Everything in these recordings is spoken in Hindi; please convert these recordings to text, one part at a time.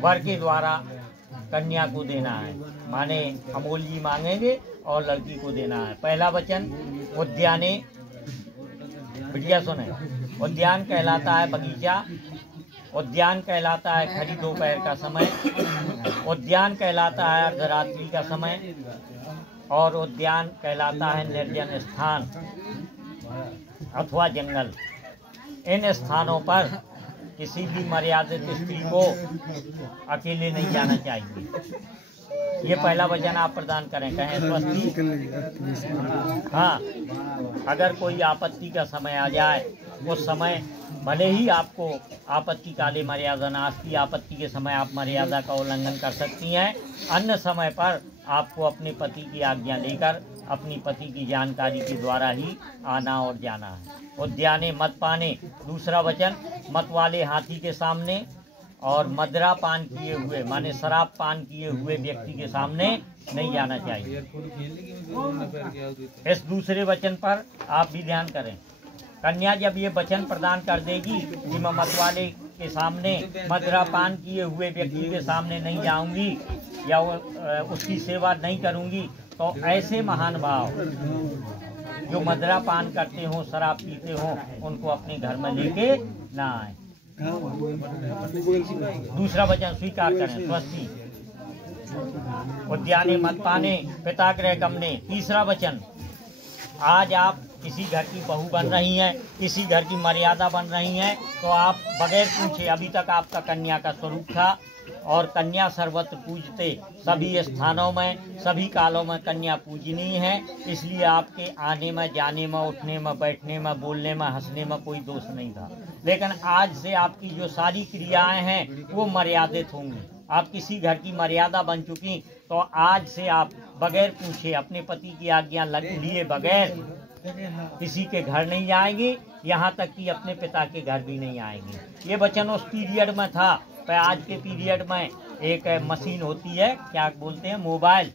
वर के द्वारा कन्या को देना है, माने अमोल जी मांगेंगे और लड़की को देना है। पहला वचन उद्याने, बढ़िया सुने, उद्यान कहलाता है बगीचा, उद्यान कहलाता है खड़ी दोपहर का समय, उद्यान कहलाता है अर्धरात्रि का समय, और उद्यान कहलाता है निर्जन स्थान अथवा जंगल। इन स्थानों पर किसी भी मर्यादित स्त्री को अकेले नहीं जाना चाहिए। ये पहला वचन आप प्रदान करें, कहें स्वस्ति। हाँ, अगर कोई आपत्ति का समय आ जाए, उस समय भले ही आपको आपत्ति काले मर्यादा नास्ति, आपत्ति के समय आप मर्यादा का उल्लंघन कर सकती हैं। अन्य समय पर आपको अपने पति की आज्ञा लेकर अपनी पति की जानकारी के द्वारा ही आना और जाना है। उद्याने मत पाने, दूसरा वचन मत वाले हाथी के सामने और मदिरा पान किए हुए माने शराब पान किए हुए व्यक्ति के सामने नहीं जाना चाहिए। इस दूसरे वचन पर आप भी ध्यान करें। कन्या जब ये वचन प्रदान कर देगी कि मैं मतवाले के सामने मदिरा पान किए हुए व्यक्ति के सामने नहीं जाऊंगी या उसकी सेवा नहीं करूंगी, तो ऐसे महान भाव जो मदिरा पान करते हो, शराब पीते हो, उनको अपने घर में लेके ना आए। दूसरा वचन स्वीकार करें, स्वस्ति। उद्याने मत पाने, पिताग्रह गमने। तीसरा वचन, आज आप किसी घर की बहू बन रही हैं, किसी घर की मर्यादा बन रही हैं, तो आप बगैर पूछे, अभी तक आपका कन्या का स्वरूप था और कन्या सर्वत्र पूजते, सभी स्थानों में सभी कालों में कन्या पूजनीय है, इसलिए आपके आने में, जाने में, उठने में, बैठने में, बोलने में, हंसने में कोई दोष नहीं था। लेकिन आज से आपकी जो सारी क्रियाएं हैं वो मर्यादित होंगी। आप किसी घर की मर्यादा बन चुकी, तो आज से आप बगैर पूछे, अपने पति की आज्ञा लिए बगैर किसी के घर नहीं जाएंगी, यहाँ तक कि अपने पिता के घर भी नहीं आएंगे। ये वचन उस पीरियड में था। पर आज के पीरियड में एक मशीन होती है, क्या बोलते हैं, मोबाइल,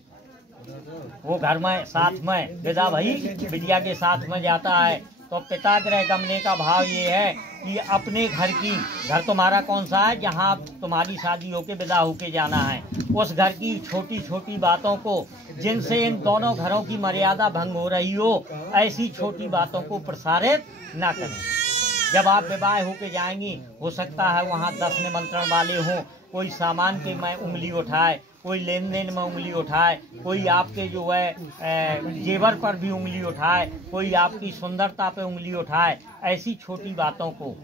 वो घर में साथ में विदा भाई बिटिया के साथ में जाता है। तो पिताग्रह गमने का भाव ये है कि अपने घर की, घर तुम्हारा कौन सा है जहाँ तुम्हारी शादी होके विदा होके जाना है, उस घर की छोटी छोटी बातों को, जिनसे इन दोनों घरों की मर्यादा भंग हो रही हो, ऐसी छोटी बातों को प्रसारित ना करें। जब आप विवाह होके जाएंगी, हो सकता है वहाँ 10 निमंत्रण वाले हों, कोई सामान के में उंगली उठाए, कोई लेन देन में उंगली उठाए, कोई आपके जो है जेवर पर भी उंगली उठाए, कोई आपकी सुंदरता पे उंगली उठाए। ऐसी छोटी बातों को,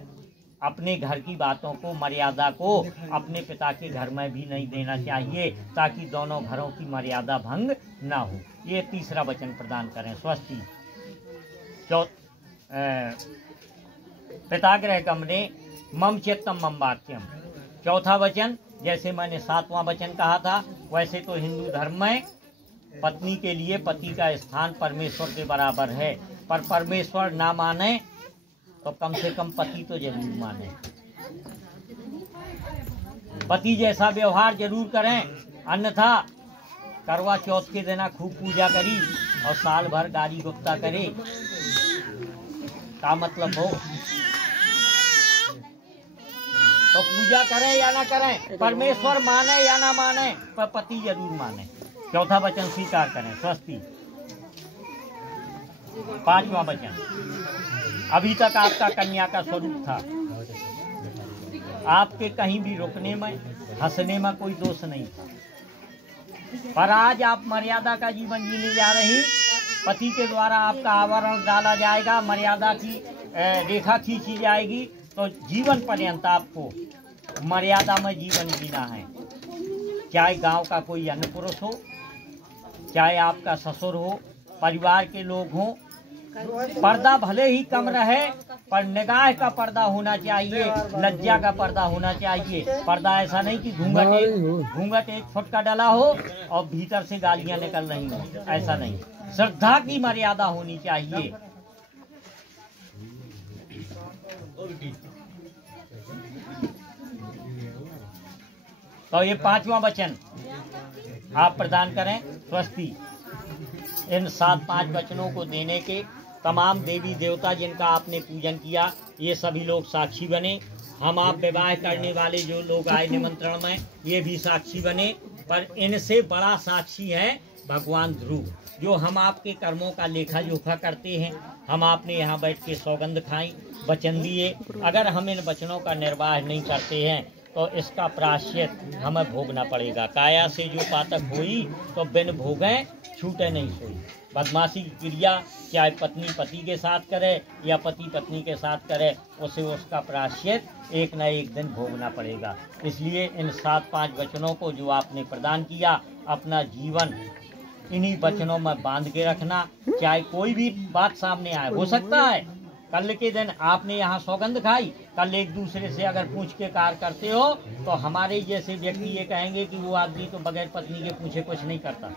अपने घर की बातों को, मर्यादा को अपने पिता के घर में भी नहीं देना चाहिए, ताकि दोनों घरों की मर्यादा भंग ना हो। ये तीसरा वचन प्रदान करें, स्वस्ति। पिताग्रह गमने मम चित्तम मम वाक्यम। चौथा वचन, जैसे मैंने 7वां वचन कहा था, वैसे तो हिंदू धर्म में पत्नी के लिए पति का स्थान परमेश्वर के बराबर है, पर परमेश्वर ना माने तो कम से कम पति तो जरूर माने, पति जैसा व्यवहार जरूर करें। अन्यथा करवा चौथ के दिन खूब पूजा करी और साल भर गाड़ी गुप्ता करे, का मतलब हो? तो पूजा करें या ना करें, परमेश्वर माने या ना माने, पर पति जरूर माने। चौथा वचन स्वीकार करें, स्वस्ति। 5वां वचन, अभी तक आपका कन्या का स्वरूप था, आपके कहीं भी रुकने में, हंसने में कोई दोष नहीं था, पर आज आप मर्यादा का जीवन जीने जा रही। पति के द्वारा आपका आवरण डाला जाएगा, मर्यादा की रेखा खींची जाएगी, तो जीवन पर्यंत आपको मर्यादा में जीवन जीना है। चाहे गांव का कोई अन्य पुरुष हो, चाहे आपका ससुर हो, परिवार के लोग हों, पर्दा भले ही कम रहे, पर निगाह का पर्दा होना चाहिए, लज्जा का पर्दा होना चाहिए। पर्दा ऐसा नहीं कि घूंघट 1 फुट का डला हो और भीतर से गालियां निकल रही हो, ऐसा नहीं। श्रद्धा की मर्यादा होनी चाहिए। तो ये 5वां वचन आप प्रदान करें, स्वस्ति। इन 7-5 वचनों को देने के तमाम देवी देवता जिनका आपने पूजन किया, ये सभी लोग साक्षी बने हम आप विवाह करने वाले जो लोग आए निमंत्रण में, ये भी साक्षी बने, पर इनसे बड़ा साक्षी है भगवान ध्रुव, जो हम आपके कर्मों का लेखा जोखा करते हैं। हम आपने यहाँ बैठ के सौगंध खाई, वचन दिए, अगर हम इन वचनों का निर्वाह नहीं करते हैं तो इसका प्रायश्चित हमें भोगना पड़ेगा। काया से जो पातक हुई तो बिन भोगे छूटे नहीं सोई। बदमाशी की क्रिया चाहे पत्नी पति के साथ करे या पति पत्नी के साथ करे, उसे उसका प्रायश्चित एक न एक दिन भोगना पड़ेगा। इसलिए इन 7-5 वचनों को जो आपने प्रदान किया, अपना जीवन इन्हीं वचनों में बांध के रखना। चाहे कोई भी बात सामने आए, हो सकता है कल के दिन आपने यहाँ सौगंध खाई, कल एक दूसरे से अगर पूछ के कार्य करते हो तो हमारे जैसे व्यक्ति ये कहेंगे कि वो आदमी तो बगैर पत्नी के पूछे कुछ नहीं करता।